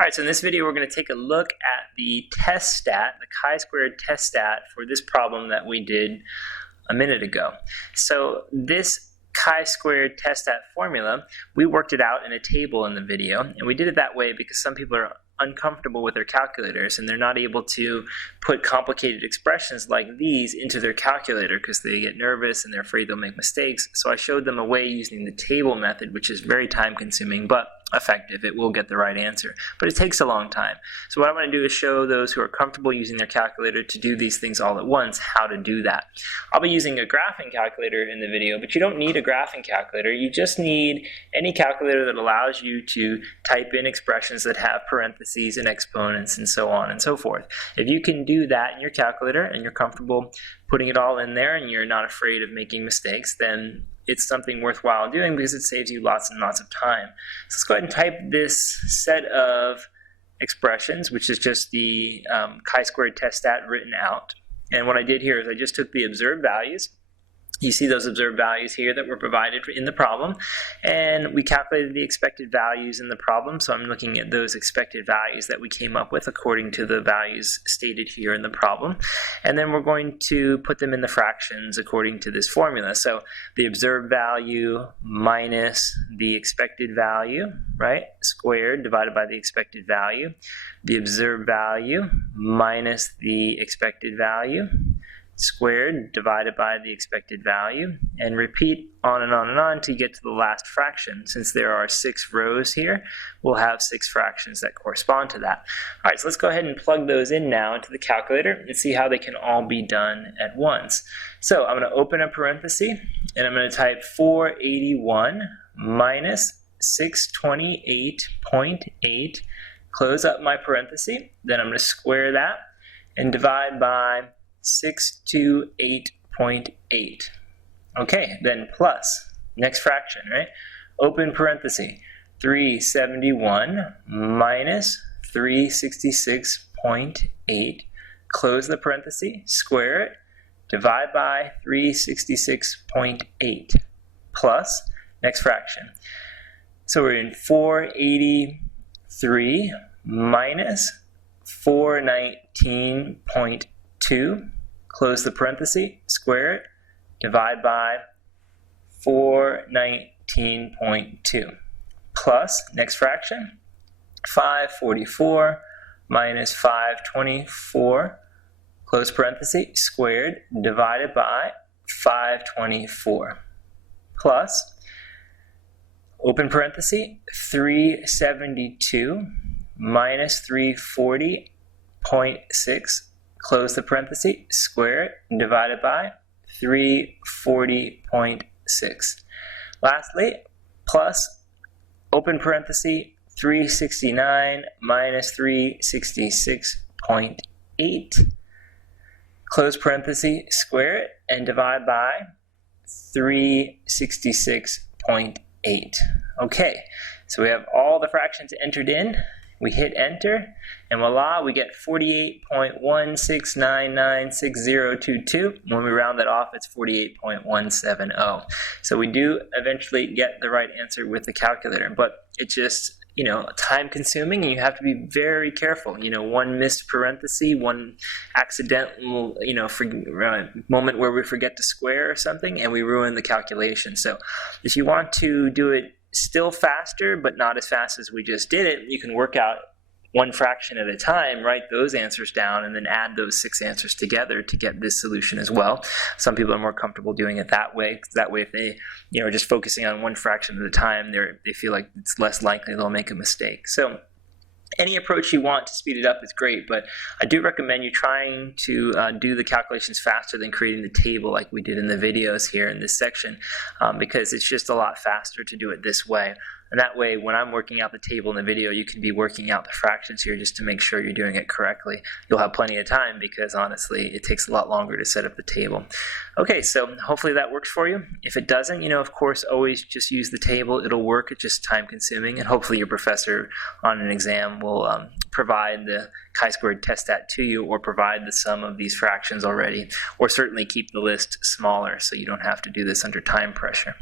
Alright, so in this video we're going to take a look at the test stat, the chi-squared test stat for this problem that we did a minute ago. So this chi-squared test stat formula, we worked it out in a table in the video, and we did it that way because some people are uncomfortable with their calculators and they're not able to put complicated expressions like these into their calculator because they get nervous and they're afraid they'll make mistakes. So I showed them a way using the table method, which is very time consuming but effective. It will get the right answer, but it takes a long time. So what I want to do is show those who are comfortable using their calculator to do these things all at once how to do that. I'll be using a graphing calculator in the video, but you don't need a graphing calculator. You just need any calculator that allows you to type in expressions that have parentheses and exponents and so on and so forth. If you can do that in your calculator and you're comfortable putting it all in there and you're not afraid of making mistakes, then it's something worthwhile doing because it saves you lots and lots of time. So let's go ahead and type this set of expressions, which is just the chi-squared test stat written out. And what I did here is I just took the observed values. You see those observed values here that were provided in the problem, and we calculated the expected values in the problem. So I'm looking at those expected values that we came up with according to the values stated here in the problem. And then we're going to put them in the fractions according to this formula. So the observed value minus the expected value, right, squared divided by the expected value. The observed value minus the expected value squared divided by the expected value, and repeat on and on and on until you get to the last fraction. Since there are 6 rows here, we'll have 6 fractions that correspond to that. All right, so let's go ahead and plug those in now into the calculator and see how they can all be done at once. So I'm going to open a parenthesis and I'm going to type 481 minus 628.8, close up my parenthesis, then I'm going to square that and divide by 628.8. Okay, then plus, next fraction, right? Open parenthesis, 371 minus 366.8, close the parenthesis, square it, divide by 366.8, plus, next fraction. So we're in 483 minus 419.2, close the parenthesis, square it, divide by 419.2, plus, next fraction, 544 minus 524, close parenthesis, squared, divided by 524, plus, open parenthesis, 372 minus 340.6, close the parenthesis, square it, divided by 340.6. Lastly, plus, open parenthesis, 369 minus 366.8, close parenthesis, square it, and divide by 366.8. Okay, so we have all the fractions entered in. We hit enter, and voila, we get 48.16996022. When we round that off, it's 48.170. So we do eventually get the right answer with the calculator, but it's just, time consuming, and you have to be very careful. One missed parenthesis, one accidental, moment where we forget to square or something, and we ruin the calculation. So if you want to do it still faster, but not as fast as we just did it, you can work out one fraction at a time, write those answers down, and then add those 6 answers together to get this solution as well. Some people are more comfortable doing it that way. That way, if they are just focusing on one fraction at a time, they feel like it's less likely they'll make a mistake. So any approach you want to speed it up is great, but I do recommend you trying to do the calculations faster than creating the table like we did in the videos here in this section, because it's just a lot faster to do it this way. And that way, when I'm working out the table in the video, you can be working out the fractions here just to make sure you're doing it correctly. You'll have plenty of time because, honestly, it takes a lot longer to set up the table. Okay, so hopefully that works for you. If it doesn't, of course, always just use the table. It'll work. It's just time-consuming, and hopefully your professor on an exam will provide the chi-squared test stat to you, or provide the sum of these fractions already, or certainly keep the list smaller so you don't have to do this under time pressure.